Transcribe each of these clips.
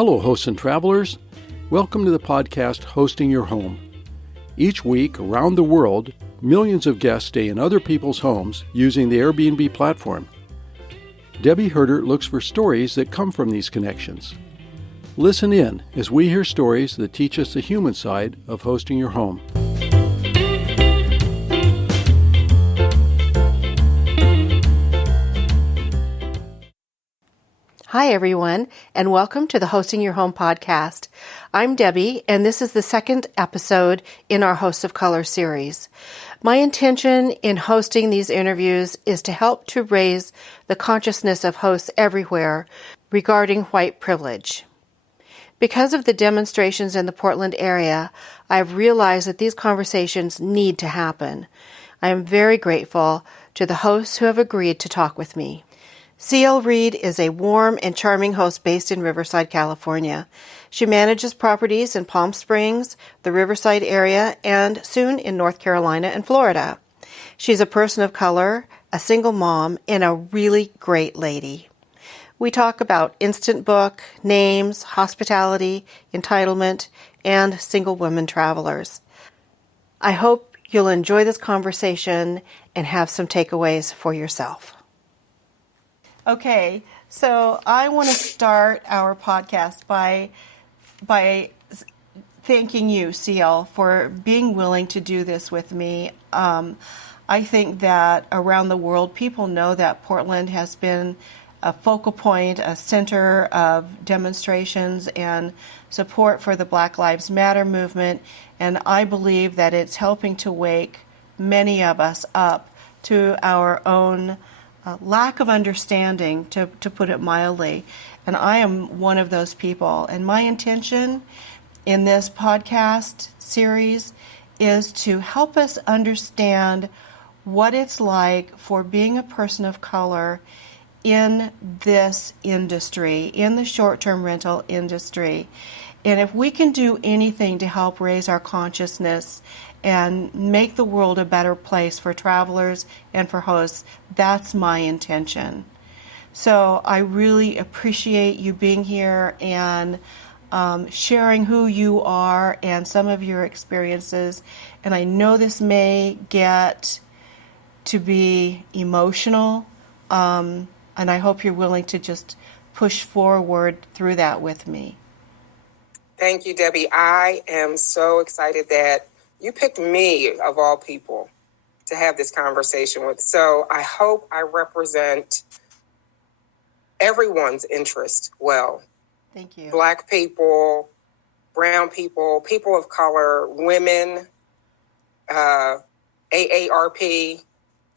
Hello, hosts and travelers. Welcome to the podcast Hosting Your Home. Each week, around the world, millions of guests stay in other people's homes using the Airbnb platform. Debbie Herder looks for stories that come from these connections. Listen in as we hear stories that teach us the human side of hosting your home. Hi, everyone, and welcome to the Hosting Your Home podcast. I'm Debbie, and this is the second episode in our Hosts of Color series. My intention in hosting these interviews is to help to raise the consciousness of hosts everywhere regarding white privilege. Because of the demonstrations in the Portland area, I've realized that these conversations need to happen. I am very grateful to the hosts who have agreed to talk with me. C.L. Reed is a warm and charming host based in Riverside, California. She manages properties in Palm Springs, the Riverside area, and soon in North Carolina and Florida. She's a person of color, a single mom, and a really great lady. We talk about Instant Book, names, hospitality, entitlement, and single women travelers. I hope you'll enjoy this conversation and have some takeaways for yourself. Okay, so I want to start our podcast by thanking you, CL, for being willing to do this with me. I think that around the world, people know that Portland has been a focal point, a center of demonstrations and support for the Black Lives Matter movement, and I believe that it's helping to wake many of us up to our own lack of understanding, to put it mildly. And I am one of those people. And my intention in this podcast series is to help us understand what it's like for being a person of color in this industry, in the short-term rental industry. And if we can do anything to help raise our consciousness and make the world a better place for travelers and for hosts, that's my intention. So I really appreciate you being here and sharing who you are and some of your experiences. And I know this may get to be emotional, and I hope you're willing to just push forward through that with me. Thank you, Debbie. I am so excited that you picked me, of all people, to have this conversation with. So I hope I represent everyone's interest well. Thank you. Black people, brown people, people of color, women, AARP,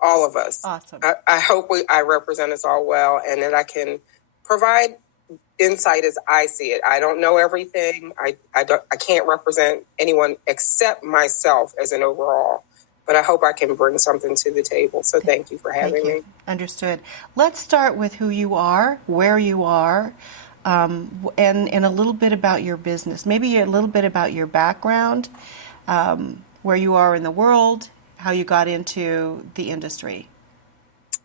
all of us. Awesome. I hope I represent us all well and that I can provide insight as I see it. I don't know everything. I can't represent anyone except myself as an overall, but I hope I can bring something to the table. So thank you for having me. Understood. Let's start with who you are, where you are, and a little bit about your business. Maybe a little bit about your background, where you are in the world, how you got into the industry.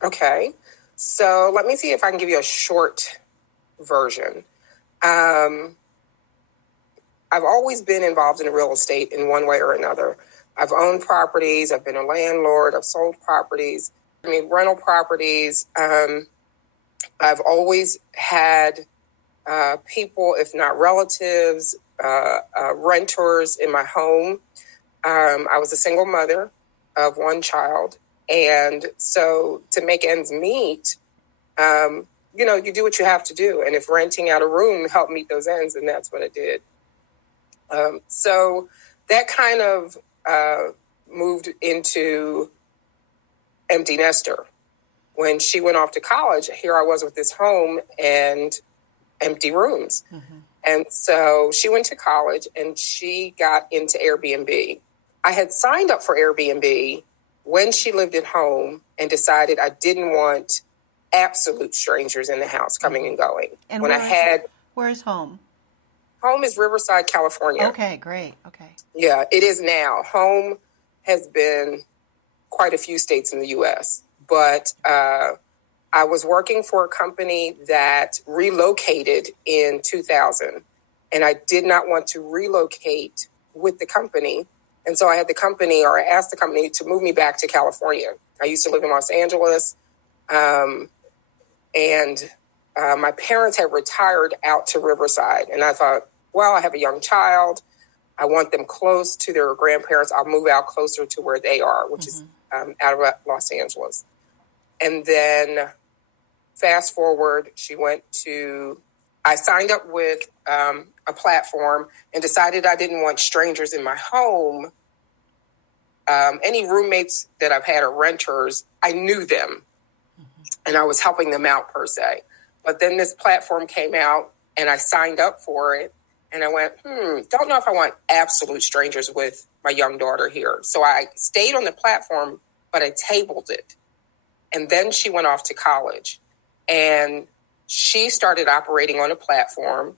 Okay. So let me see if I can give you a short version. I've always been involved in real estate in one way or another. I've owned properties. I've been a landlord. I've sold properties. Rental properties. I've always had people, if not relatives, renters in my home. I was a single mother of one child. And so to make ends meet, you do what you have to do. And if renting out a room helped meet those ends, then that's what it did. So that kind of moved into empty nester. When she went off to college, here I was with this home and empty rooms. Mm-hmm. And so she went to college and she got into Airbnb. I had signed up for Airbnb when she lived at home and decided I didn't want absolute strangers in the house coming and going. And where's home? Home is Riverside, California. Okay, great. Okay. Yeah, it is now. Home has been quite a few states in the U.S., but I was working for a company that relocated in 2000. and I did not want to relocate with the company. And so I had the company, or I asked the company to move me back to California. I used to live in Los Angeles, and my parents had retired out to Riverside. And I thought, well, I have a young child. I want them close to their grandparents. I'll move out closer to where they are, which is out of Los Angeles. And then fast forward, I signed up with a platform and decided I didn't want strangers in my home. Any roommates that I've had or renters, I knew them and I was helping them out per se. But then this platform came out and I signed up for it and I went, don't know if I want absolute strangers with my young daughter here. So I stayed on the platform, but I tabled it. And then she went off to college and she started operating on a platform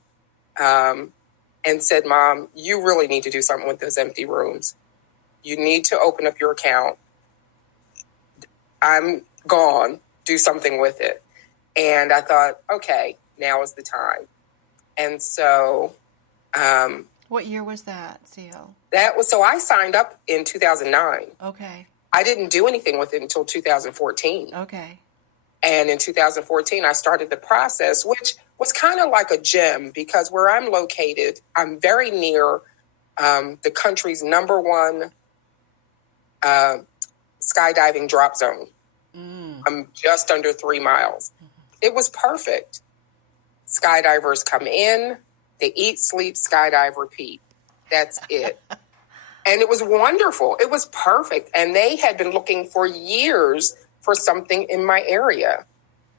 and said, Mom, you really need to do something with those empty rooms. You need to open up your account. I'm gone. Do something with it. And I thought, okay, now is the time. And so... what year was that, CL? So I signed up in 2009. Okay. I didn't do anything with it until 2014. Okay. And in 2014, I started the process, which was kind of like a gem because where I'm located, I'm very near the country's #1 skydiving drop zone. I'm just under 3 miles. It was perfect. Skydivers come in, they eat, sleep, skydive, repeat. That's it. And it was wonderful. It was perfect. And they had been looking for years for something in my area.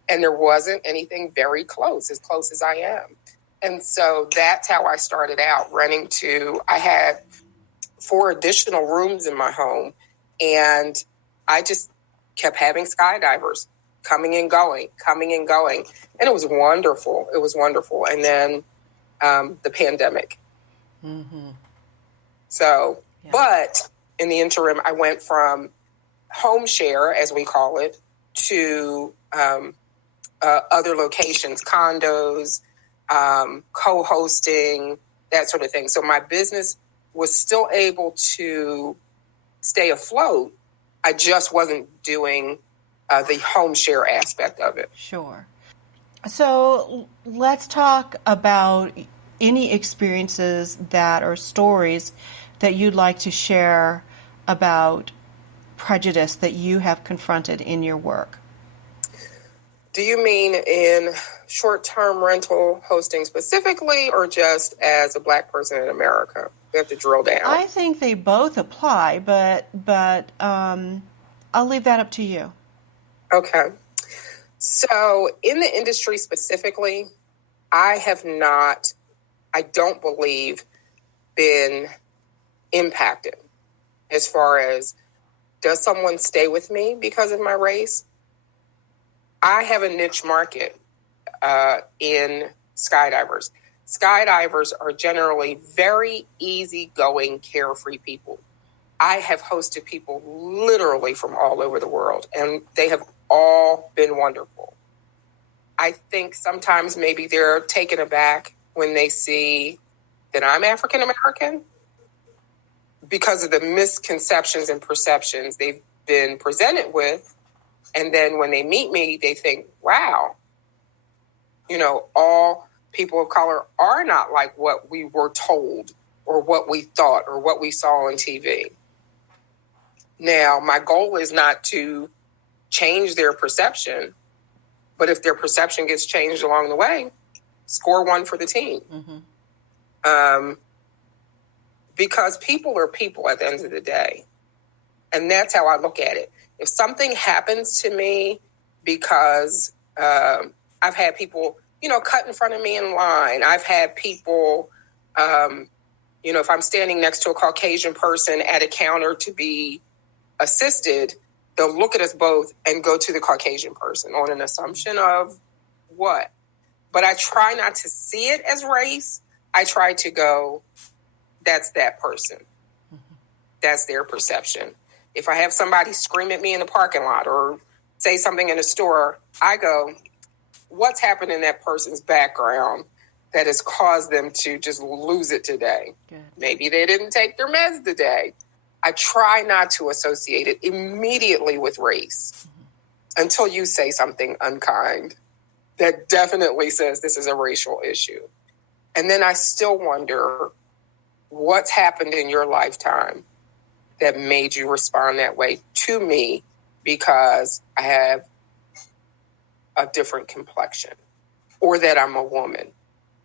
And there wasn't anything very close as I am. And so that's how I started out I had 4 additional rooms in my home. And I just kept having skydivers coming and going. And it was wonderful. It was wonderful. And then the pandemic. So, but in the interim, I went from home share, as we call it, to other locations, condos, co-hosting, that sort of thing. So my business was still able to stay afloat. I just wasn't doing the home share aspect of it. Sure. So let's talk about any experiences or stories that you'd like to share about prejudice that you have confronted in your work. Do you mean in short-term rental hosting specifically, or just as a Black person in America? We have to drill down. I think they both apply, but I'll leave that up to you. Okay. So in the industry specifically, I don't believe, been impacted as far as, does someone stay with me because of my race? I have a niche market in skydivers. Skydivers are generally very easygoing, carefree people. I have hosted people literally from all over the world, and they have all been wonderful. I think sometimes maybe they're taken aback when they see that I'm African American because of the misconceptions and perceptions they've been presented with. And then when they meet me, they think, wow, all people of color are not like what we were told or what we thought or what we saw on TV. Now, my goal is not to change their perception, but if their perception gets changed along the way, score 1 for the team. Because people are people at the end of the day. And that's how I look at it. If something happens to me because I've had people, cut in front of me in line. I've had people, if I'm standing next to a Caucasian person at a counter to be assisted, they'll look at us both and go to the Caucasian person on an assumption of what? But I try not to see it as race. I try to go, that's that person. That's their perception. If I have somebody scream at me in the parking lot or say something in a store, I go, what's happened in that person's background that has caused them to just lose it today. Good. Maybe they didn't take their meds today. I try not to associate it immediately with race until you say something unkind that definitely says this is a racial issue. And then I still wonder what's happened in your lifetime that made you respond that way to me because I have a different complexion, or that I'm a woman,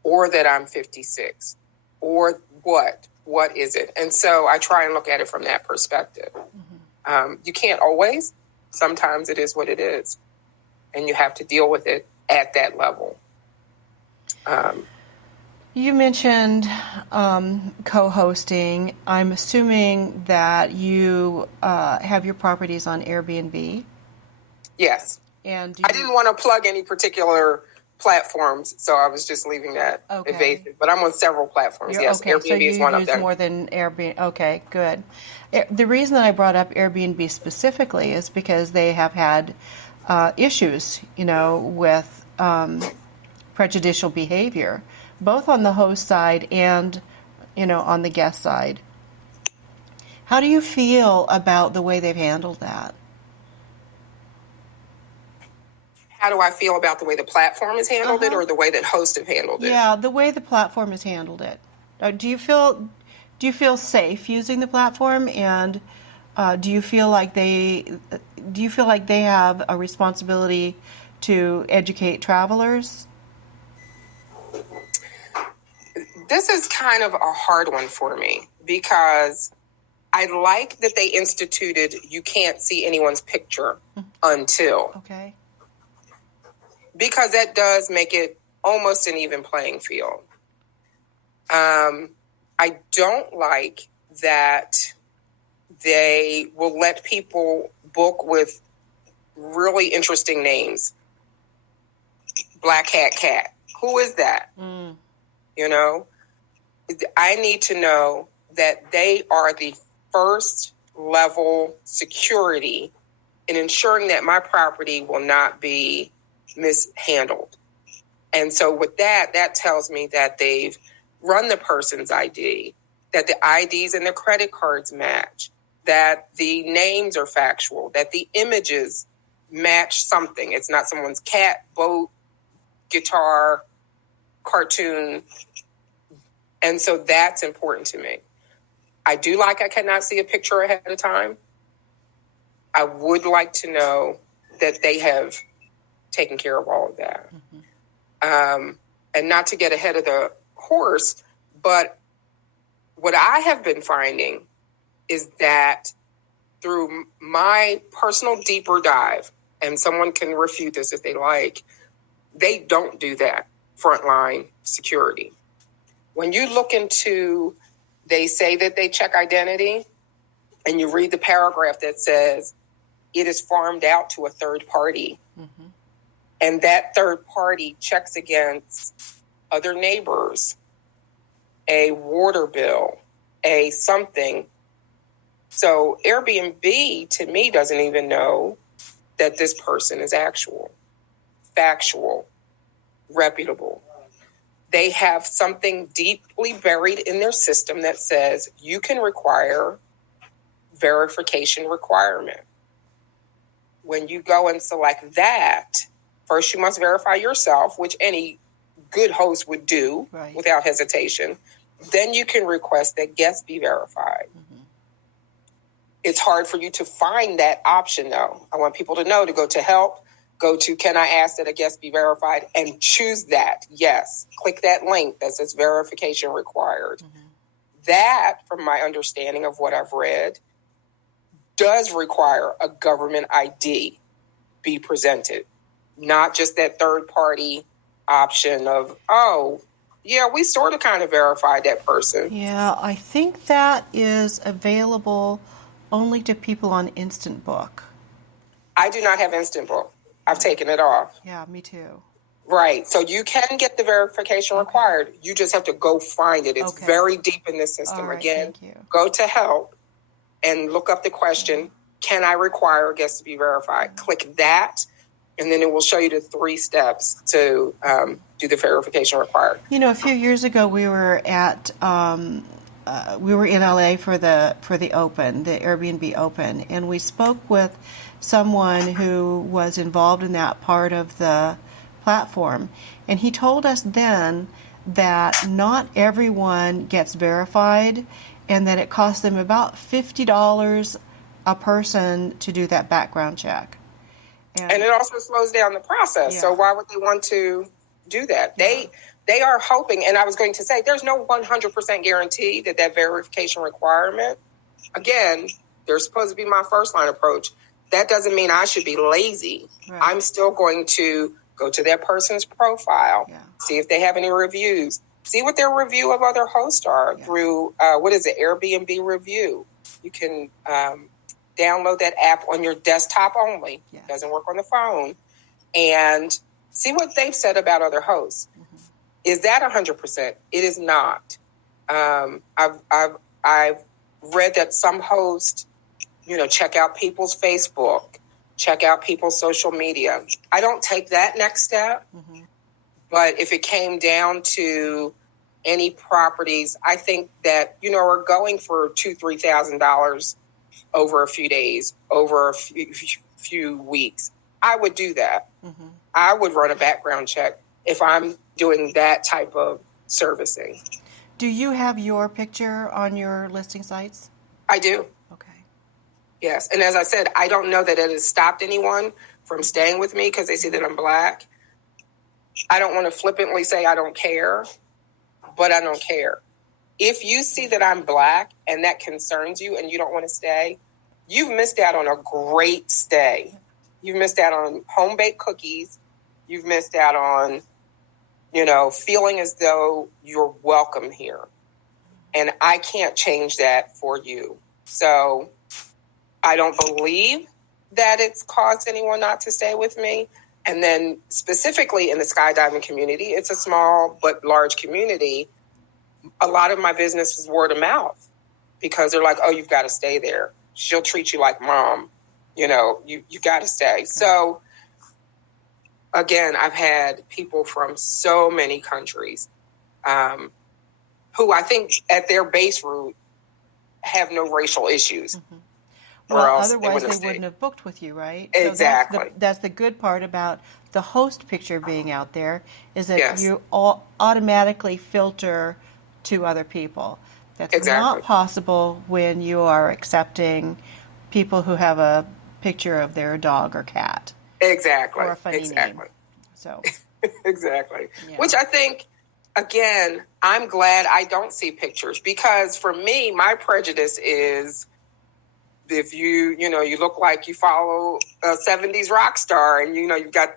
or that I'm 56, or what? What is it? And so I try and look at it from that perspective. You can't always. Sometimes it is what it is. And you have to deal with it at that level. You mentioned co-hosting. I'm assuming that you have your properties on Airbnb. Yes. And I didn't want to plug any particular platforms, so I was just leaving that evasive. But I'm on several platforms. Yes, okay, Airbnb so is one of them. more than Airbnb. Okay, good. The reason that I brought up Airbnb specifically is because they have had issues, with prejudicial behavior, both on the host side and, on the guest side. How do you feel about the way they've handled that? How do I feel about the way the platform has handled it, or the way that hosts have handled it? Yeah, the way the platform has handled it. Do you feel safe using the platform, and do you feel like they have a responsibility to educate travelers? This is kind of a hard one for me because I like that they instituted you can't see anyone's picture until. Okay. Because that does make it almost an even playing field. I don't like that they will let people book with really interesting names. Black Hat Cat. Who is that? I need to know that they are the first level security in ensuring that my property will not be mishandled. And so with that tells me that they've run the person's ID, that the IDs and the credit cards match, that the names are factual, that the images match something. It's not someone's cat, boat, guitar, cartoon. And so that's important to me. I do like I cannot see a picture ahead of time. I would like to know that they have taken care of all of that. And not to get ahead of the horse, but what I have been finding is that through my personal deeper dive, and someone can refute this if they like, they don't do that frontline security. When you look into, they say that they check identity, and you read the paragraph that says it is farmed out to a third party. And that third party checks against other neighbors, a water bill, a something. So Airbnb, to me, doesn't even know that this person is actual, factual, reputable. They have something deeply buried in their system that says you can require verification requirement. When you go and select that, first, you must verify yourself, which any good host would do without hesitation. Then you can request that guests be verified. It's hard for you to find that option, though. I want people to know to go to help, go to can I ask that a guest be verified, and choose that. Yes. Click that link that says verification required. That, from my understanding of what I've read, does require a government ID be presented. Not just that third-party option of, we sort of kind of verified that person. Yeah, I think that is available only to people on Instant Book. I do not have Instant Book. I've taken it off. Yeah, me too. Right. So you can get the verification required. You just have to go find it. It's very deep in the system. Right, again, go to help and look up the question, can I require a guest to be verified? Click that. and then it will show you the 3 steps to do the verification required. You know, a few years ago, we were at we were in LA for the Open, the Airbnb Open, and we spoke with someone who was involved in that part of the platform, and he told us then that not everyone gets verified, and that it costs them about $50 a person to do that background check. And it also slows down the process. Yeah. So why would they want to do that? Yeah. They are hoping, and I was going to say, there's no 100% guarantee that verification requirement, again, they're supposed to be my first line approach. That doesn't mean I should be lazy. Right. I'm still going to go to that person's profile, see if they have any reviews, see what their review of other hosts are through, Airbnb Review. You can download that app on your desktop only. It doesn't work on the phone. And see what they've said about other hosts. Mm-hmm. Is that 100%? It is not. I've read that some hosts, check out people's Facebook, check out people's social media. I don't take that next step. Mm-hmm. But if it came down to any properties, I think that, are going for $2,000-$3,000 over a few days, over a few weeks, I would do that. Mm-hmm. I would run a background check if I'm doing that type of servicing. Do you have your picture on your listing sites? I do. Okay. Yes. And as I said, I don't know that it has stopped anyone from staying with me because they see that I'm Black. I don't want to flippantly say I don't care, but I don't care. If you see that I'm Black and that concerns you and you don't want to stay, you've missed out on a great stay. You've missed out on home-baked cookies. You've missed out on, feeling as though you're welcome here. And I can't change that for you. So I don't believe that it's caused anyone not to stay with me. And then specifically in the skydiving community, it's a small but large community. A lot of my business is word of mouth because they're like, oh, you've got to stay there. She'll treat you like mom. You got to stay. So, again, I've had people from so many countries who I think at their base root have no racial issues. Mm-hmm. Well, otherwise they wouldn't have booked with you, right? Exactly. So that's the good part about the host picture being out there is that you automatically filter to other people. That's not possible when you are accepting people who have a picture of their dog or cat. Exactly. Or a funny name. So. Exactly. Yeah. Which I think, again, I'm glad I don't see pictures because for me, my prejudice is if you look like you follow a 70s rock star and, you've got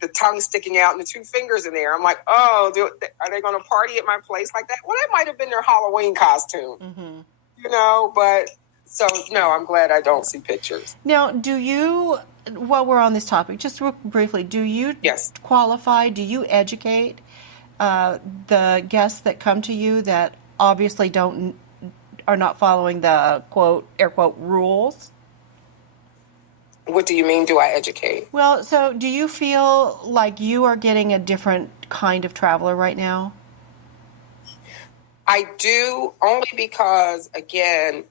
the tongue sticking out and the 2 fingers in there. I'm like, oh, are they going to party at my place like that? Well, that might have been their Halloween costume, but so, no, I'm glad I don't see pictures. Now, do you, while we're on this topic, just real briefly, do you qualify, do you educate the guests that come to you that obviously are not following the quote, air quote, rules? What do you mean, do I educate? Well, so do you feel like you are getting a different kind of traveler right now? I do, only because, again,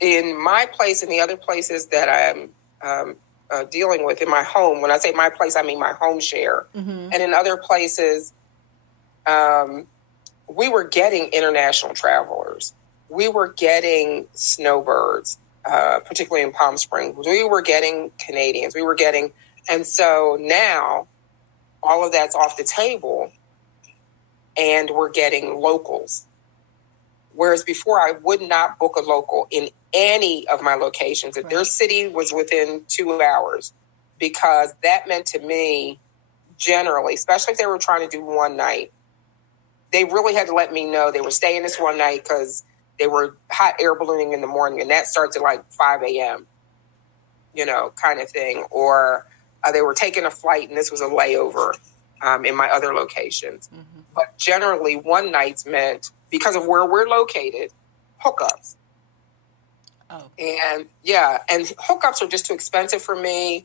in my place and the other places that I'm dealing with in my home, when I say my place, I mean my home share. Mm-hmm. And in other places, we were getting international travelers. We were getting snowbirds, particularly in Palm Springs. We were getting Canadians. And so now all of that's off the table and we're getting locals. Whereas before I would not book a local in any of my locations if their city was within 2 hours, because that meant to me generally, especially if they were trying to do one night, they really had to let me know they were staying this one night because they were hot air ballooning in the morning, and that starts at like 5 a.m., kind of thing. Or they were taking a flight, and this was a layover in my other locations. Mm-hmm. But generally, one nights meant, because of where we're located, hookups. Oh. And hookups are just too expensive for me.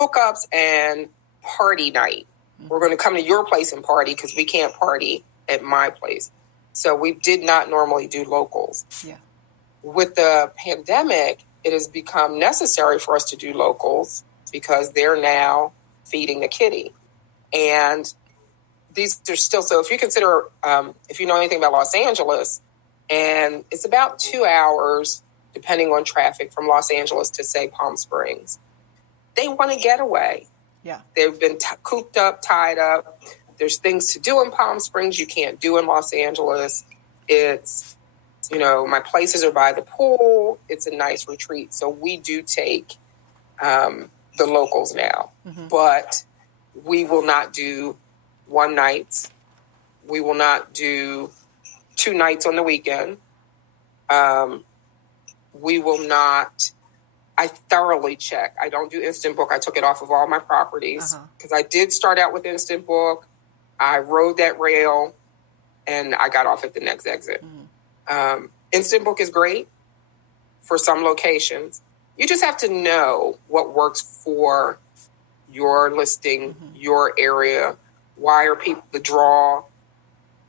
hookups and party night. We're going to come to your place and party because we can't party at my place. So we did not normally do locals. Yeah. With the pandemic, it has become necessary for us to do locals because they're now feeding the kitty. And these are still, so if you consider, if you know anything about Los Angeles, and it's about 2 hours, depending on traffic, from Los Angeles to, say, Palm Springs. They want a getaway. Yeah. They've been cooped up, tied up. There's things to do in Palm Springs you can't do in Los Angeles. It's, my places are by the pool. It's a nice retreat. So we do take the locals now. Mm-hmm. But we will not do one night. We will not do 2 nights on the weekend. We will not, I thoroughly check. I don't do Instant Book. I took it off of all my properties because I did start out with Instant Book. I rode that rail and I got off at the next exit. Mm-hmm. Instant Book is great for some locations. You just have to know what works for your listing, your area. Why are people the draw?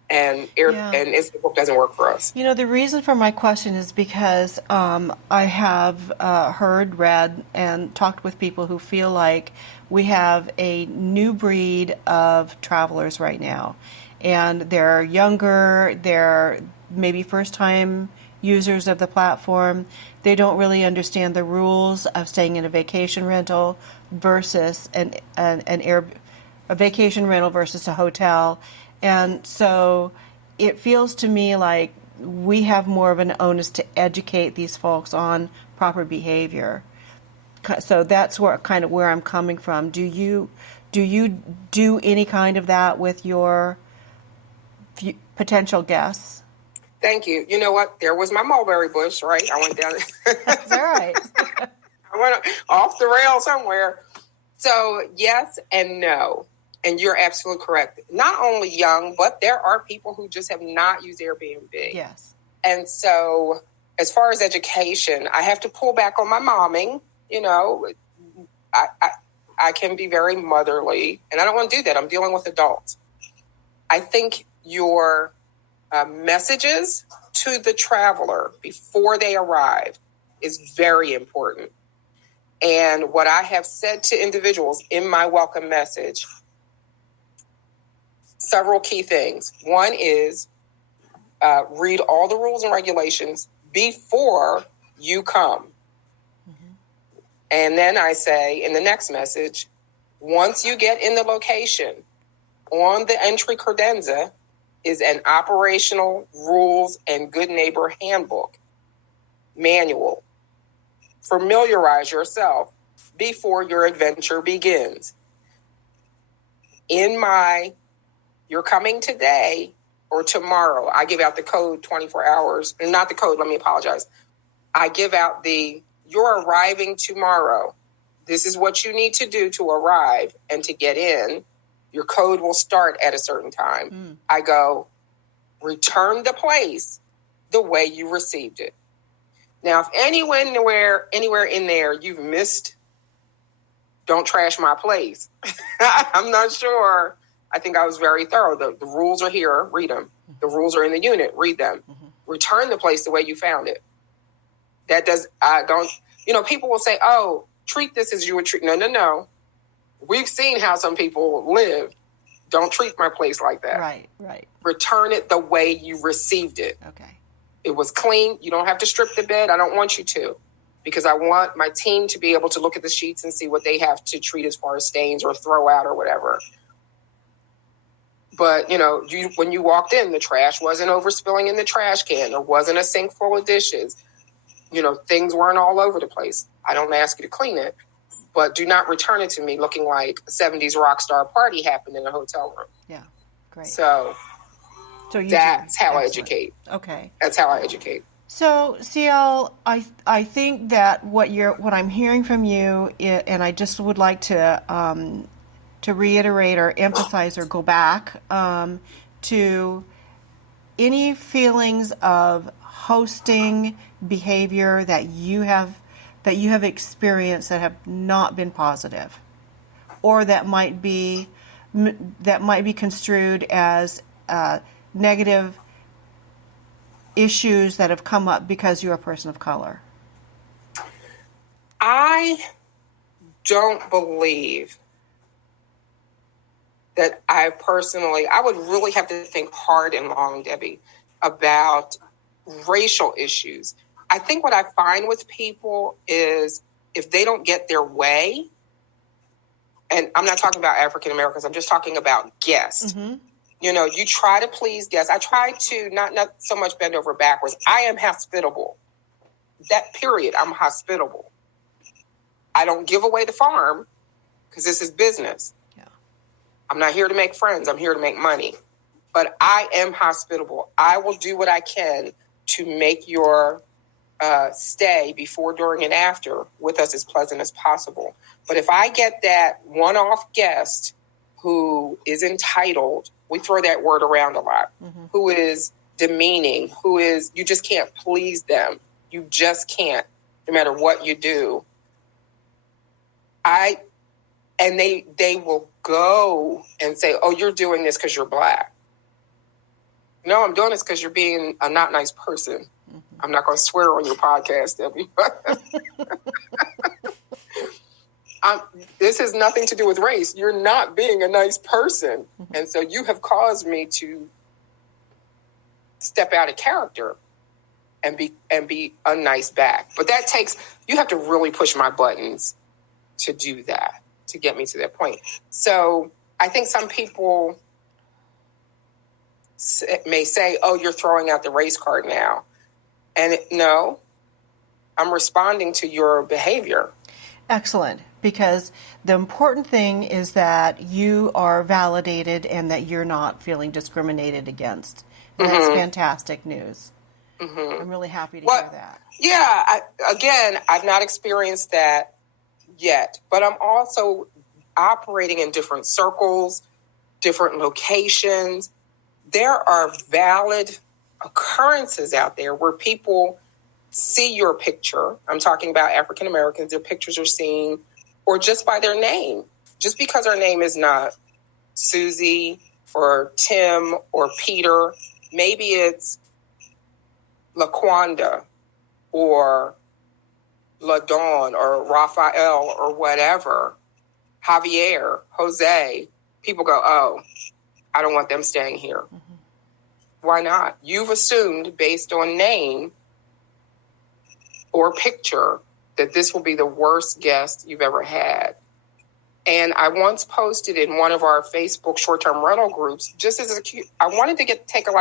And Instant Book doesn't work for us. The reason for my question is because I have heard, read, and talked with people who feel like we have a new breed of travelers right now. And they're younger, they're maybe first-time users of the platform. They don't really understand the rules of staying in a vacation rental versus a vacation rental versus a hotel. And so it feels to me like we have more of an onus to educate these folks on proper behavior. So that's where I'm coming from. Do you do any kind of that with your potential guests? Thank you. You know what? There was my mulberry bush, right? I went down. That's all right. I went off the rail somewhere. So yes and no. And you're absolutely correct. Not only young, but there are people who just have not used Airbnb. Yes. And so as far as education, I have to pull back on my momming. I can be very motherly, and I don't want to do that. I'm dealing with adults. I think your messages to the traveler before they arrive is very important. And what I have said to individuals in my welcome message, several key things. One is read all the rules and regulations before you come. Mm-hmm. And then I say in the next message, once you get in the location, on the entry credenza is an operational rules and good neighbor handbook manual. Familiarize yourself before your adventure begins. In my you're coming today or tomorrow, I give out the code 24 hours. And not the code, let me apologize. I give out you're arriving tomorrow. This is what you need to do to arrive and to get in. Your code will start at a certain time. Mm. I go, return the place the way you received it. Now, if anywhere in there you've missed, don't trash my place. I'm not sure. I think I was very thorough. The rules are here. Read them. The rules are in the unit. Read them. Mm-hmm. Return the place the way you found it. People will say, oh, treat this as you would treat. No. We've seen how some people live. Don't treat my place like that. Right. Return it the way you received it. Okay. It was clean. You don't have to strip the bed. I don't want you to, because I want my team to be able to look at the sheets and see what they have to treat as far as stains or throw out or whatever. But, when you walked in, the trash wasn't overspilling in the trash can. There wasn't a sink full of dishes. Things weren't all over the place. I don't ask you to clean it, but do not return it to me looking like a 70s rock star party happened in a hotel room. Yeah, great. So that's how I educate. Okay. That's how I educate. So, CL, I think that what I'm hearing from you, and I just would like to reiterate or emphasize or go back to any feelings of hosting behavior that you have experienced that have not been positive. or that might be construed as negative issues that have come up because you're a person of color? I don't believe that I would really have to think hard and long, Debbie, about racial issues. I think what I find with people is if they don't get their way, and I'm not talking about African Americans, I'm just talking about guests. Mm-hmm. You know, you try to please guests. I try to not so much bend over backwards. I am hospitable. That period, I'm hospitable. I don't give away the farm because this is business. Yeah. I'm not here to make friends. I'm here to make money. But I am hospitable. I will do what I can to make your stay before, during, and after with us as pleasant as possible. But if I get that one-off guest who is entitled, we throw that word around a lot, mm-hmm. who is demeaning, you just can't please them. You just can't, no matter what you do. And they will go and say, oh, you're doing this because you're Black. No, I'm doing this because you're being a not nice person. Mm-hmm. I'm not going to swear on your podcast, Debbie. This has nothing to do with race. You're not being a nice person. Mm-hmm. And so you have caused me to step out of character and be unnice back. But you have to really push my buttons to do that, to get me to that point. So I think some people may say, oh, you're throwing out the race card now. And no, I'm responding to your behavior. Excellent. Because the important thing is that you are validated and that you're not feeling discriminated against. And mm-hmm. That's fantastic news. Mm-hmm. I'm really happy to hear that. Yeah. I've not experienced that yet, but I'm also operating in different circles, different locations. There are valid occurrences out there where people see your picture. I'm talking about African Americans. Their pictures are seen, or just by their name. Just because our name is not Susie or Tim or Peter, maybe it's LaQuanda or LaDawn or Raphael or whatever, Javier, Jose. People go, oh, I don't want them staying here. Mm-hmm. Why not? You've assumed based on name or picture that this will be the worst guest you've ever had. And I once posted in one of our Facebook short-term rental groups, just as I wanted to take an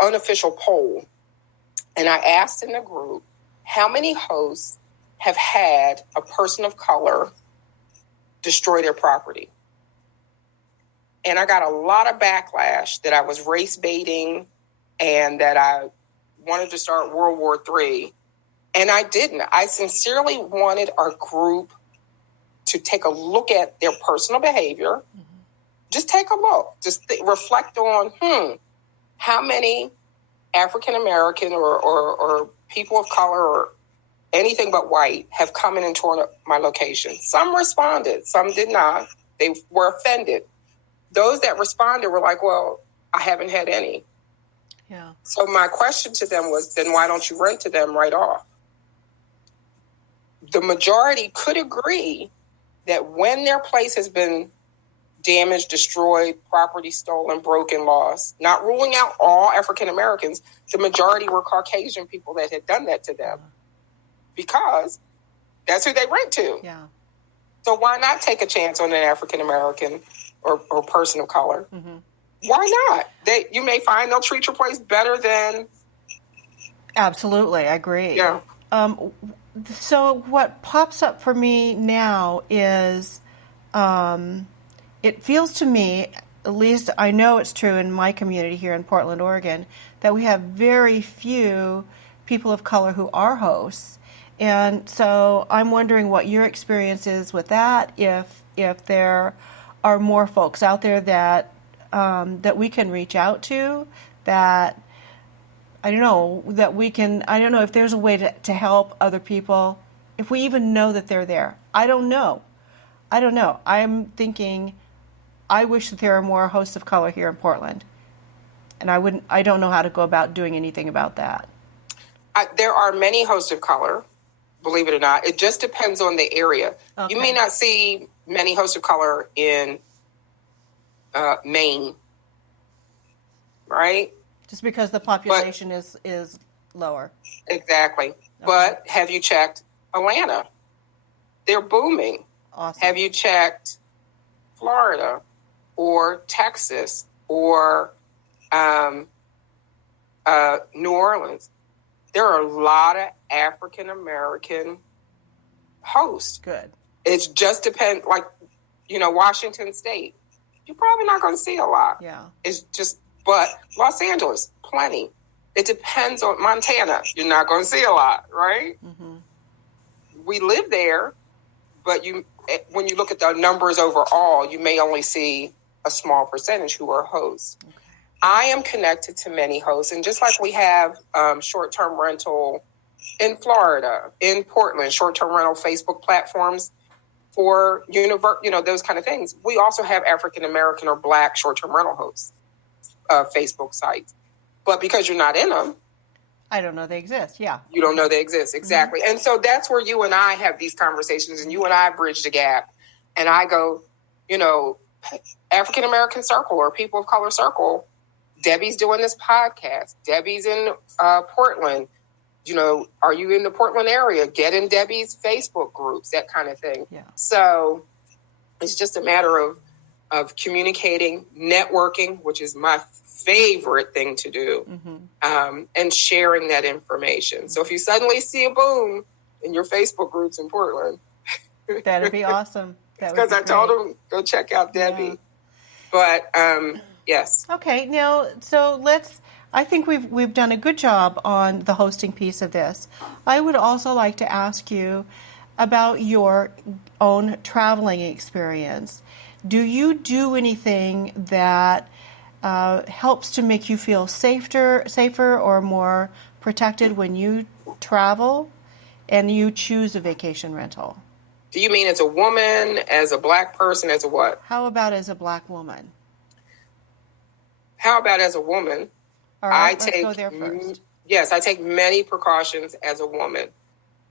unofficial poll. And I asked in the group, how many hosts have had a person of color destroy their property? And I got a lot of backlash that I was race baiting and that I wanted to start World War III. And I didn't. I sincerely wanted our group to take a look at their personal behavior. Mm-hmm. Just take a look. Just reflect on, how many African American or people of color or anything but white have come in and torn up my location. Some responded, some did not. They were offended. Those that responded were like, well, I haven't had any. Yeah. So my question to them was, then why don't you rent to them right off? The majority could agree that when their place has been damaged, destroyed, property stolen, broken, lost, not ruling out all African Americans, the majority were Caucasian people that had done that to them because that's who they rent to. Yeah. So why not take a chance on an African American or person of color? Mm-hmm. Why not? You may find they'll treat your place better than... Absolutely, I agree. Yeah. So what pops up for me now is it feels to me, at least I know it's true in my community here in Portland, Oregon, that we have very few people of color who are hosts. And so I'm wondering what your experience is with that, if there are more folks out there that we can reach out to, that I don't know if there's a way to help other people, if we even know that they're there. I don't know. I don't know. I'm thinking, I wish that there were more hosts of color here in Portland. And I don't know how to go about doing anything about that. There are many hosts of color, believe it or not. It just depends on the area. Okay. You may not see many hosts of color in Maine, right? Just because the population is lower. Exactly. Okay. But have you checked Atlanta? They're booming. Awesome. Have you checked Florida or Texas or New Orleans? There are a lot of African American hosts. Good. It just depends, like, Washington State. You're probably not going to see a lot. Yeah. It's just, but Los Angeles, plenty. It depends on Montana. You're not going to see a lot, right? Mm-hmm. We live there, but when you look at the numbers overall, you may only see a small percentage who are hosts. Okay. I am connected to many hosts, and just like we have short-term rental in Florida, in Portland, short-term rental Facebook platforms for those kind of things, we also have African-American or Black short-term rental hosts, Facebook sites. But because you're not in them, I don't know they exist. Yeah. You don't know they exist. Exactly. Mm-hmm. And so that's where you and I have these conversations, and you and I bridge the gap. And I go, African-American circle or people of color circle, Debbie's doing this podcast. Debbie's in Portland. Are you in the Portland area? Get in Debbie's Facebook groups, that kind of thing. Yeah. So it's just a matter of communicating, networking, which is my favorite thing to do, and sharing that information. So if you suddenly see a boom in your Facebook groups in Portland, that'd be awesome. Because I told them, go check out Debbie. Yeah. But yes. Okay. Now, so I think we've done a good job on the hosting piece of this. I would also like to ask you about your own traveling experience. Do you do anything that helps to make you feel safer or more protected when you travel and you choose a vacation rental? Do you mean as a woman, as a Black person, as a what? How about as a Black woman? How about as a woman? All right, let's go there first. Yes, I take many precautions as a woman.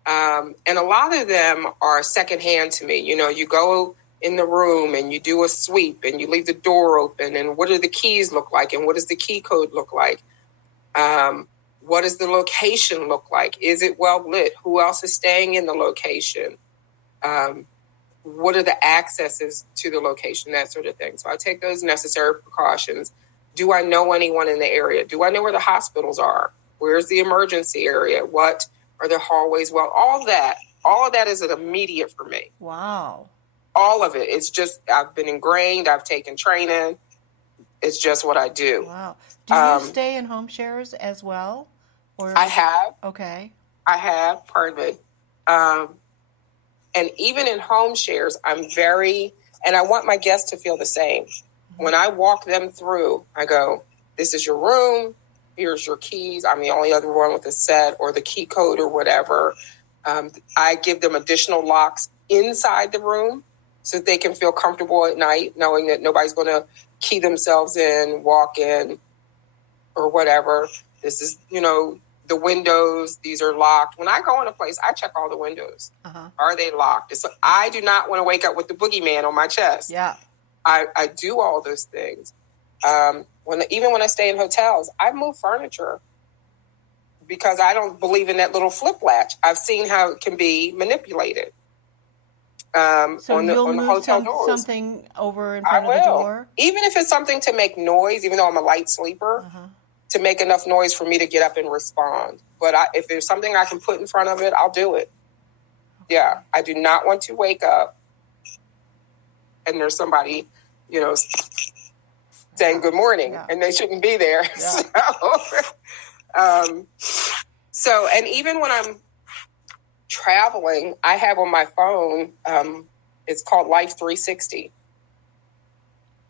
And a lot of them are secondhand to me. You go in the room and you do a sweep and you leave the door open, and what do the keys look like, and what does the key code look like? What does the location look like? Is it well lit? Who else is staying in the location? What are the accesses to the location? That sort of thing. So I take those necessary precautions. Do I know anyone in the area? Do I know where the hospitals are? Where's the emergency area? What are the hallways? Well, all of that is an immediate for me. Wow. All of it. It's just, I've been ingrained. I've taken training. It's just what I do. Wow. Do you stay in home shares as well? Or I have. Okay. I have, pardon me. And even in home shares, and I want my guests to feel the same. When I walk them through, I go, this is your room. Here's your keys. I'm the only other one with a set or the key code or whatever. I give them additional locks inside the room so that they can feel comfortable at night, knowing that nobody's going to key themselves in, walk in, or whatever. This is, the windows, these are locked. When I go in a place, I check all the windows. Are they locked? So I do not want to wake up with the boogeyman on my chest. Yeah. I do all those things. Even when I stay in hotels, I move furniture because I don't believe in that little flip latch. I've seen how it can be manipulated. So you'll move something over in front of the door? Even if it's something to make noise, even though I'm a light sleeper, to make enough noise for me to get up and respond. But if there's something I can put in front of it, I'll do it. Yeah, I do not want to wake up and there's somebody, saying good morning, and they shouldn't be there. Yeah. So, and even when I'm traveling, I have on my phone, it's called Life 360,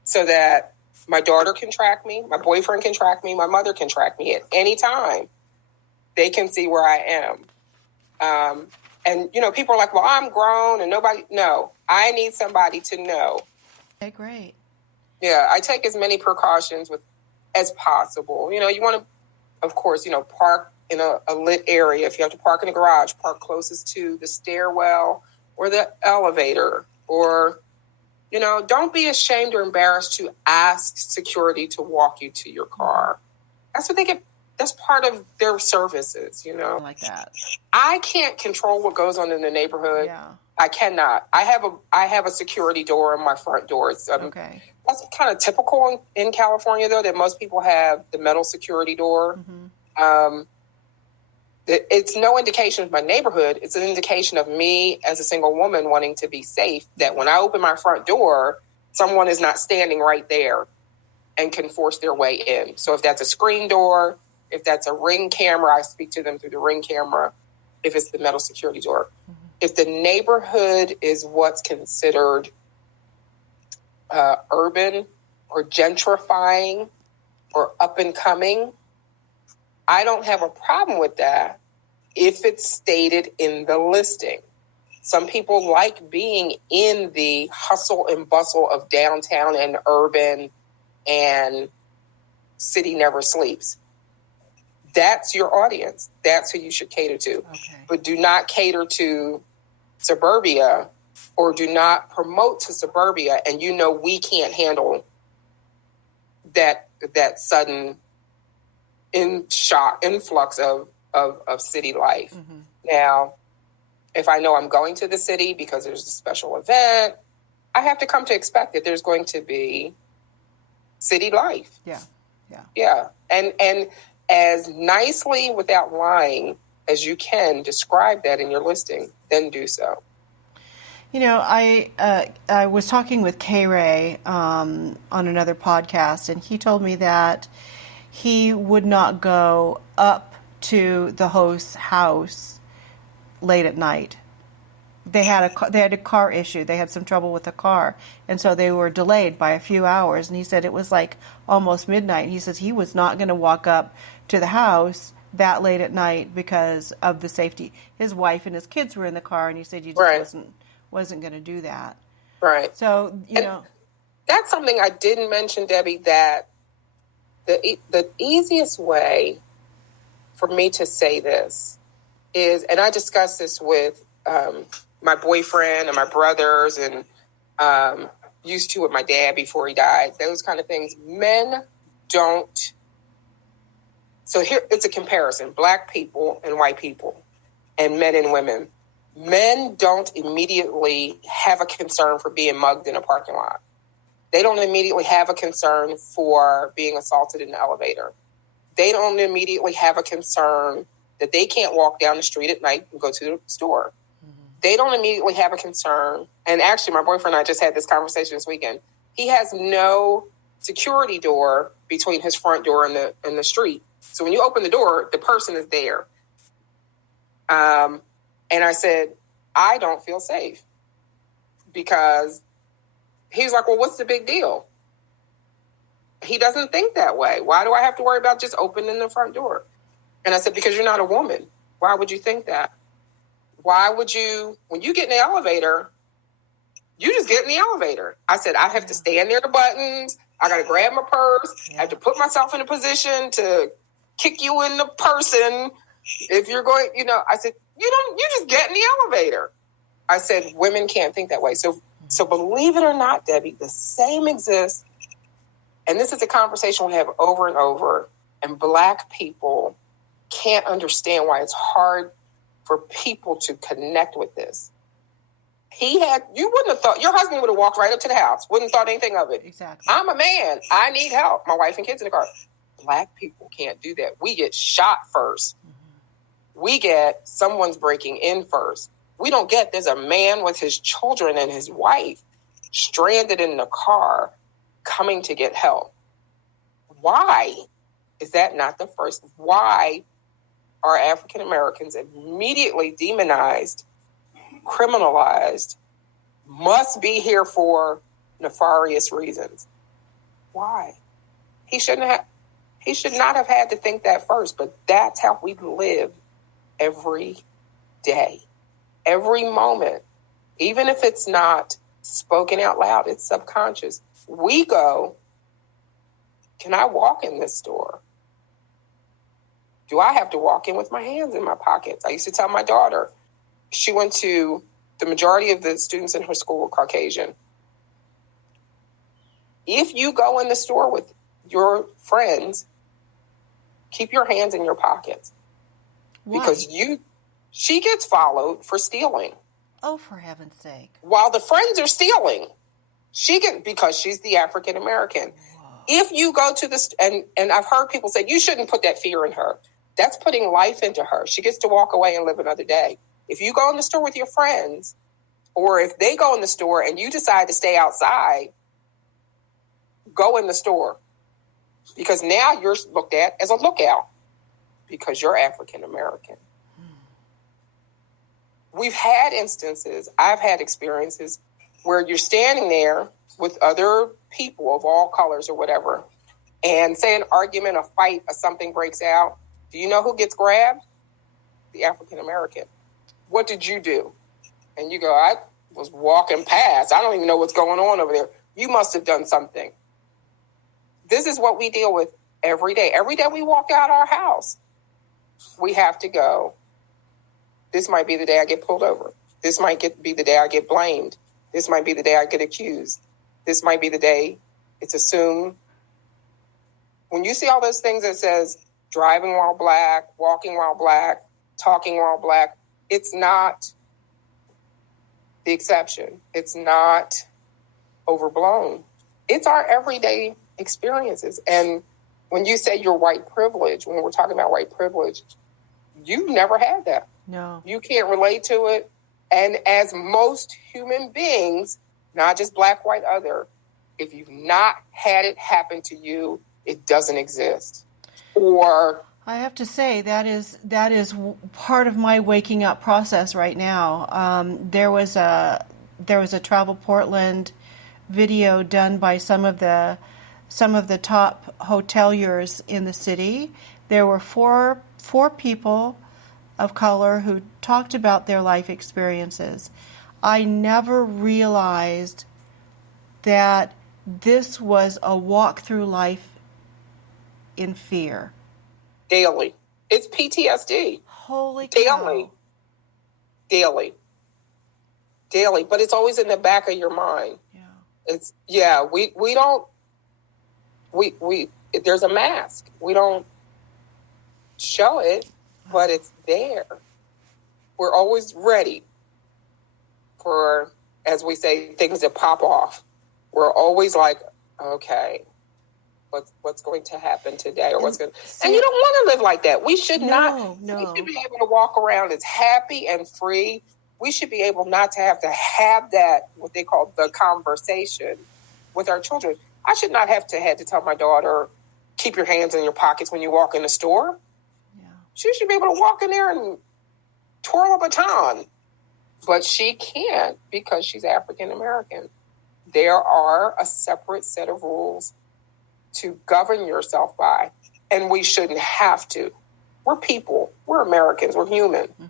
so that my daughter can track me, my boyfriend can track me, my mother can track me at any time. They can see where I am. And, people are like, well, I'm grown and nobody, no, I need somebody to know. Okay, great. Yeah, I take as many precautions as possible. You want to, of course, park in a lit area. If you have to park in a garage, park closest to the stairwell or the elevator. Or, don't be ashamed or embarrassed to ask security to walk you to your car. That's what they get. That's part of their services, I like that. I can't control what goes on in the neighborhood. Yeah. I cannot. I have a security door on my front door. It's, okay. That's kind of typical in California, though, that most people have the metal security door. Mm-hmm. It's no indication of my neighborhood. It's an indication of me as a single woman wanting to be safe, that when I open my front door, someone is not standing right there and can force their way in. So if that's a screen door, if that's a Ring camera, I speak to them through the Ring camera. If it's the metal security door. Mm-hmm. If the neighborhood is what's considered urban or gentrifying or up and coming, I don't have a problem with that if it's stated in the listing. Some people like being in the hustle and bustle of downtown and urban and city never sleeps. That's your audience. That's who you should cater to. Okay. But do not cater to suburbia, or do not promote to suburbia, and we can't handle that sudden influx of city life. Mm-hmm. Now, if I know I'm going to the city because there's a special event, I have to come to expect that there's going to be city life. Yeah. And as nicely, without lying, as you can describe that in your listing, then do so. I was talking with Kay Ray on another podcast, and he told me that he would not go up to the host's house late at night. They had a car issue. They had some trouble with the car, and so they were delayed by a few hours. And he said it was like almost midnight. He says he was not going to walk up to the house that late at night because of the safety. His wife and his kids were in the car, and he said he just wasn't going to do that. Right. So that's something I didn't mention, Debbie. That the easiest way for me to say this is, and I discussed this with my boyfriend and my brothers, and used to with my dad before he died, those kind of things. Men don't. So here, it's a comparison, Black people and white people, and men and women. Men don't immediately have a concern for being mugged in a parking lot. They don't immediately have a concern for being assaulted in the elevator. They don't immediately have a concern that they can't walk down the street at night and go to the store. They don't immediately have a concern. And actually, my boyfriend and I just had this conversation this weekend. He has no security door between his front door and the street. So when you open the door, the person is there. And I said, I don't feel safe, because he's like, well, what's the big deal? He doesn't think that way. Why do I have to worry about just opening the front door? And I said, because you're not a woman. Why would you think that? Why would you, when you get in the elevator, you just get in the elevator. I said, I have to stand near the buttons. I got to grab my purse. I have to put myself in a position to kick you in the person. If you're going, I said, you just get in the elevator. I said, women can't think that way. So believe it or not, Debbie, the same exists. And this is a conversation we have over and over. And Black people can't understand why it's hard for people to connect with this. You wouldn't have thought, your husband would have walked right up to the house, wouldn't have thought anything of it. Exactly. I'm a man. I need help. My wife and kids in the car. Black people can't do that. We get shot first. Mm-hmm. We get someone's breaking in first. We don't get there's a man with his children and his wife stranded in the car coming to get help. Why is that not the first? Why are African Americans immediately demonized, criminalized, must be here for nefarious reasons? Why? He should not have had to think that first, but that's how we live every day. every moment, even if it's not spoken out loud, it's subconscious. We go, can I walk in this store? Do I have to walk in with my hands in my pockets? I used to tell my daughter, the majority of the students in her school were Caucasian. If you go in the store with your friends, keep your hands in your pockets. Why? Because she gets followed for stealing. Oh, for heaven's sake. While the friends are stealing, because she's the African American. If you go to and I've heard people say, you shouldn't put that fear in her. That's putting life into her. She gets to walk away and live another day. If you go in the store with your friends, or if they go in the store and you decide to stay outside, go in the store. Because now you're looked at as a lookout because you're African American. We've had instances, I've had experiences where you're standing there with other people of all colors or whatever, and say an argument, a fight, or something breaks out. Do you know who gets grabbed? The African American. What did you do? And you go, I was walking past. I don't even know what's going on over there. You must have done something. This is what we deal with every day. Every day we walk out our house, we have to go, this might be the day I get pulled over. This might be the day I get blamed. This might be the day I get accused. This might be the day it's assumed. When you see all those things that says driving while black, walking while black, talking while black, it's not the exception. It's not overblown. It's our everyday experiences. And when you say you're white privilege, when we're talking about white privilege, you've never had that. No. You can't relate to it. And as most human beings, not just black, white, other, if you've not had it happen to you, it doesn't exist. Or I have to say that is part of my waking up process right now. There was a Travel Portland video done by some of the top hoteliers in the city. There were four people of color who talked about their life experiences. I never realized that this was a walk through life in fear. Daily. It's PTSD. Holy cow. Daily. But it's always in the back of your mind. Yeah. There's a mask. We don't show it, but it's there. We're always ready for, as we say, things to pop off. We're always like, okay, what's going to happen today, or what's going to, and you don't want to live like that. We should not. We should be able to walk around as happy and free. We should be able not to have that, what they call the conversation with our children. I should not have to tell my daughter, keep your hands in your pockets when you walk in the store. Yeah. She should be able to walk in there and twirl a baton. But she can't because she's African American. There are a separate set of rules to govern yourself by, and we shouldn't have to. We're people. We're Americans. We're human. Mm-hmm.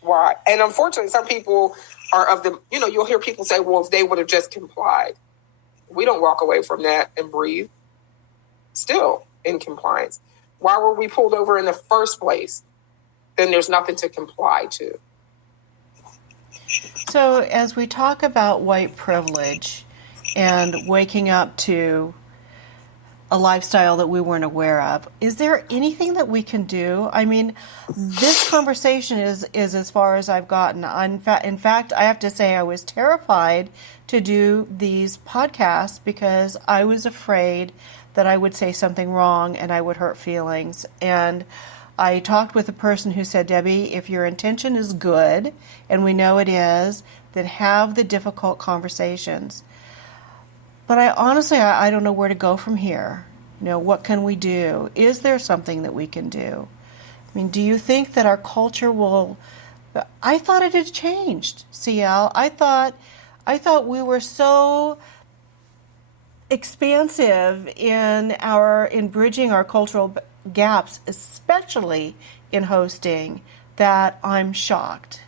Why? And unfortunately, some people are you'll hear people say, well, if they would have just complied. We don't walk away from that and breathe. Still in compliance. Why were we pulled over in the first place? Then there's nothing to comply to. So as we talk about white privilege and waking up to a lifestyle that we weren't aware of, is there anything that we can do? I mean, this conversation is as far as I've gotten. In fact, I have to say I was terrified to do these podcasts because I was afraid that I would say something wrong and I would hurt feelings. And I talked with a person who said, Debbie, if your intention is good, and we know it is, then have the difficult conversations. But I don't know where to go from here. What can we do? Is there something that we can do? I mean, do you think that our culture will... I thought it had changed, CL. I thought we were so expansive in bridging our cultural gaps, especially in hosting, that I'm shocked?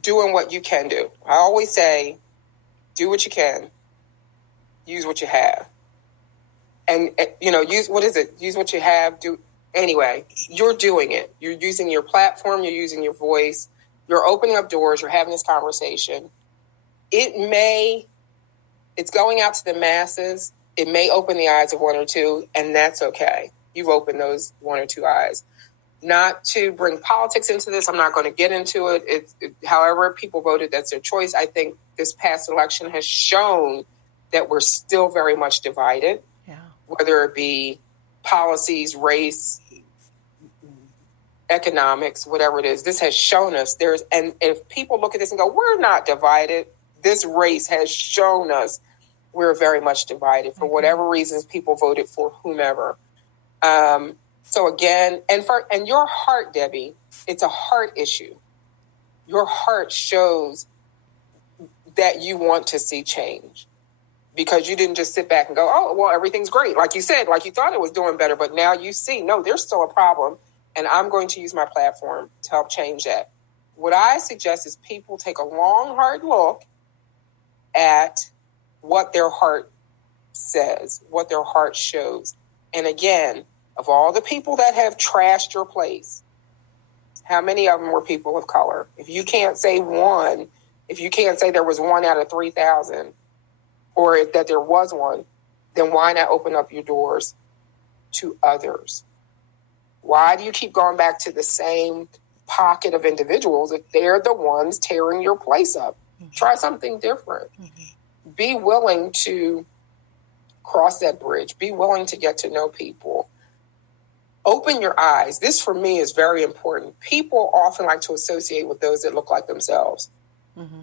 Doing what you can do. I always say, do what you can, use what you have. And, use what you have, anyway, you're doing it. You're using your platform, you're using your voice, you're opening up doors, you're having this conversation. It's going out to the masses. It may open the eyes of one or two, and that's okay. You've opened those one or two eyes. Not to bring politics into this, I'm not going to get into it. However people voted, that's their choice. I think this past election has shown that we're still very much divided, whether it be policies, race, economics, whatever it is. This has shown us and if people look at this and go, we're not divided, this race has shown us we're very much divided for whatever reasons people voted for whomever. So again, and your heart, Debbie, it's a heart issue. Your heart shows that you want to see change because you didn't just sit back and go, oh, well, everything's great. Like you said, like you thought it was doing better, but now you see, no, there's still a problem. And I'm going to use my platform to help change that. What I suggest is people take a long, hard look at what their heart says, what their heart shows. And again, of all the people that have trashed your place, how many of them were people of color? If you can't say one, if you can't say there was 1 out of 3,000, or that there was one, then why not open up your doors to others? Why do you keep going back to the same pocket of individuals if they're the ones tearing your place up? Mm-hmm. Try something different. Mm-hmm. Be willing to cross that bridge. Be willing to get to know people. Open your eyes. This, for me, is very important. People often like to associate with those that look like themselves. Mm-hmm.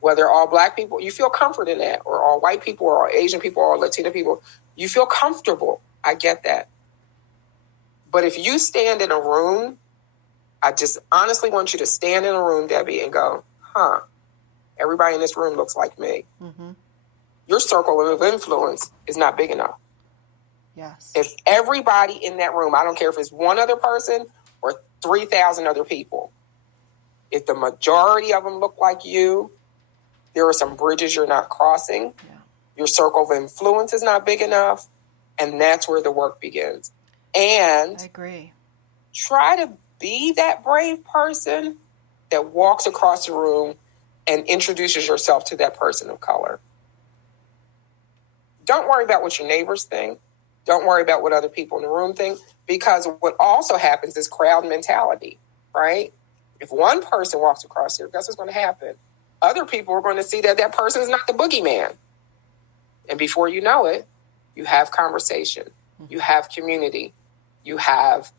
Whether all Black people, you feel comfort in that, or all white people, or all Asian people, or all Latino people, you feel comfortable. I get that. But if you stand in a room, I just honestly want you to stand in a room, Debbie, and go, everybody in this room looks like me. Mm-hmm. Your circle of influence is not big enough. Yes. If everybody in that room, I don't care if it's one other person or 3,000 other people, if the majority of them look like you, there are some bridges you're not crossing. Yeah. Your circle of influence is not big enough. And that's where the work begins. And I agree. Try to be that brave person that walks across the room and introduces yourself to that person of color. Don't worry about what your neighbors think. Don't worry about what other people in the room think, because what also happens is crowd mentality, right? If one person walks across here, guess what's going to happen? Other people are going to see that person is not the boogeyman. And before you know it, you have conversation, you have community, you have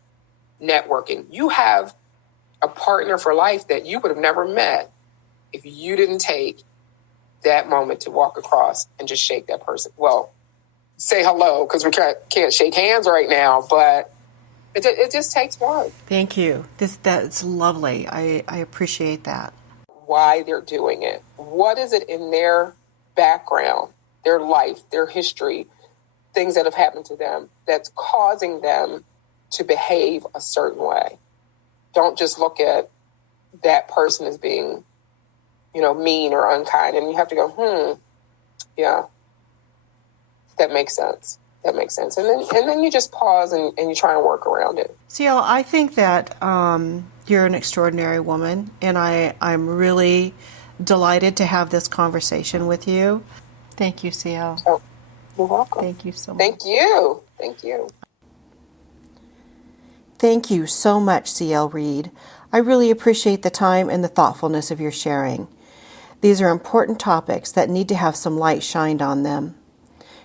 networking, you have a partner for life that you would have never met if you didn't take that moment to walk across and just shake that person. Well, say hello, because we can't shake hands right now, but it just takes one. Thank you. That's lovely. I appreciate that. Why they're doing it. What is it in their background, their life, their history, things that have happened to them that's causing them to behave a certain way? Don't just look at that person as being, mean or unkind. And you have to go, yeah, that makes sense. That makes sense. And then you just pause and you try and work around it. CL, I think that you're an extraordinary woman, and I'm really delighted to have this conversation with you. Thank you, CL. Oh, you're welcome. Thank you so much. Thank you. Thank you. Thank you so much, CL Reid. I really appreciate the time and the thoughtfulness of your sharing. These are important topics that need to have some light shined on them.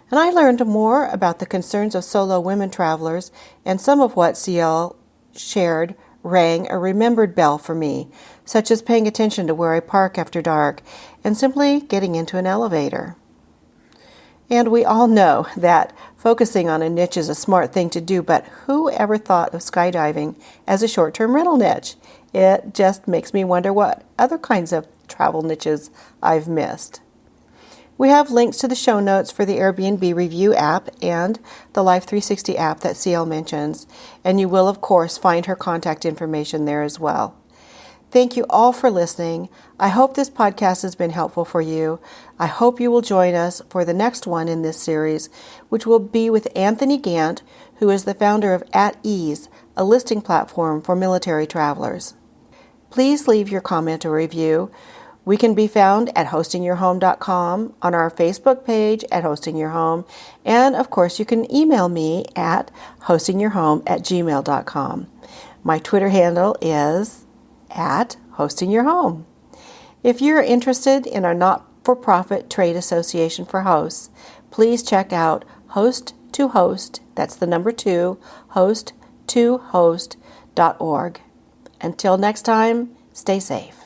And I learned more about the concerns of solo women travelers, and some of what CL shared rang a remembered bell for me, such as paying attention to where I park after dark and simply getting into an elevator. And we all know that focusing on a niche is a smart thing to do, but who ever thought of skydiving as a short-term rental niche? It just makes me wonder what other kinds of travel niches I've missed. We have links to the show notes for the Airbnb Review app and the Life 360 app that CL mentions, and you will, of course, find her contact information there as well. Thank you all for listening. I hope this podcast has been helpful for you. I hope you will join us for the next one in this series, which will be with Anthony Gant, who is the founder of At Ease, a listing platform for military travelers. Please leave your comment or review. We can be found at hostingyourhome.com, on our Facebook page at Hosting Your Home, and of course you can email me at hostingyourhome@gmail.com. My Twitter handle is at Hosting Your Home. If you're interested in our not-for-profit trade association for hosts, please check out Host to Host, that's the number 2, host2host.org. Until next time, stay safe.